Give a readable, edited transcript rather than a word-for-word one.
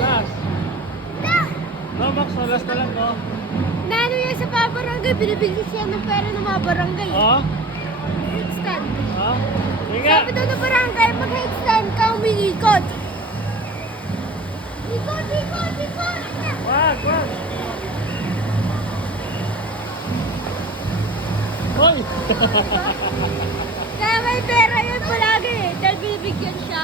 Last. No, Max, no, last na lang, no? Nano yan sa pabarangay, binibigyan siya ng pera ng mga barangay. Oo? Headstand. Oo? Sige nga. Sabi daw ng barangay, pag headstand ka, umiikot. Ikot, ikot, ikot! Wag, wag. Hoy! Kaya may pera yun palagi eh, dahil binibigyan siya.